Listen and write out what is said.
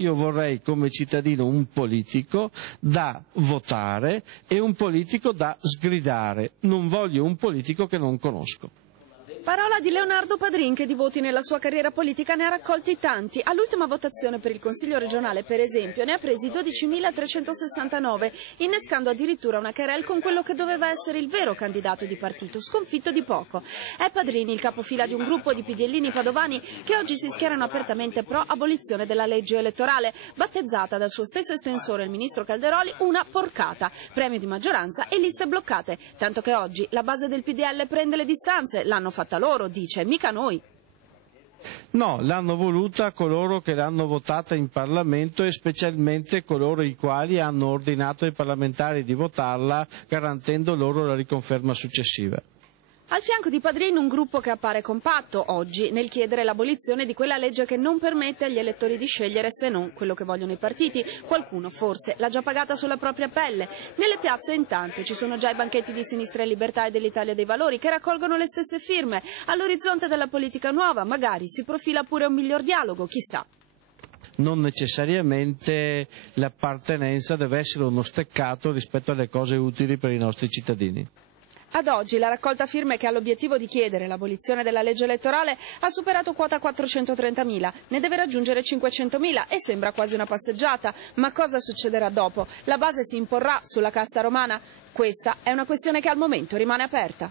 Io vorrei come cittadino un politico da votare e un politico da sgridare. Non voglio un politico che non conosco. Parola di Leonardo Padrin, che di voti nella sua carriera politica ne ha raccolti tanti. All'ultima votazione per il Consiglio regionale, per esempio, ne ha presi 12.369, innescando addirittura una querelle con quello che doveva essere il vero candidato di partito, sconfitto di poco. È Padrin il capofila di un gruppo di pidellini padovani che oggi si schierano apertamente pro abolizione della legge elettorale, battezzata dal suo stesso estensore, il ministro Calderoli, una porcata, premio di maggioranza e liste bloccate. Tanto che oggi la base del PDL prende le distanze, l'hanno fatta loro, dice, mica noi. No, l'hanno voluta coloro che l'hanno votata in Parlamento e specialmente coloro i quali hanno ordinato ai parlamentari di votarla, garantendo loro la riconferma successiva. Al fianco di Padrin un gruppo che appare compatto oggi nel chiedere l'abolizione di quella legge che non permette agli elettori di scegliere se non quello che vogliono i partiti. Qualcuno forse l'ha già pagata sulla propria pelle. Nelle piazze intanto ci sono già i banchetti di Sinistra e Libertà e dell'Italia dei Valori che raccolgono le stesse firme. All'orizzonte della politica nuova magari si profila pure un miglior dialogo, chissà. Non necessariamente l'appartenenza deve essere uno steccato rispetto alle cose utili per i nostri cittadini. Ad oggi la raccolta firme che ha l'obiettivo di chiedere l'abolizione della legge elettorale ha superato quota 430.000, ne deve raggiungere 500.000 e sembra quasi una passeggiata. Ma cosa succederà dopo? La base si imporrà sulla casta romana? Questa è una questione che al momento rimane aperta.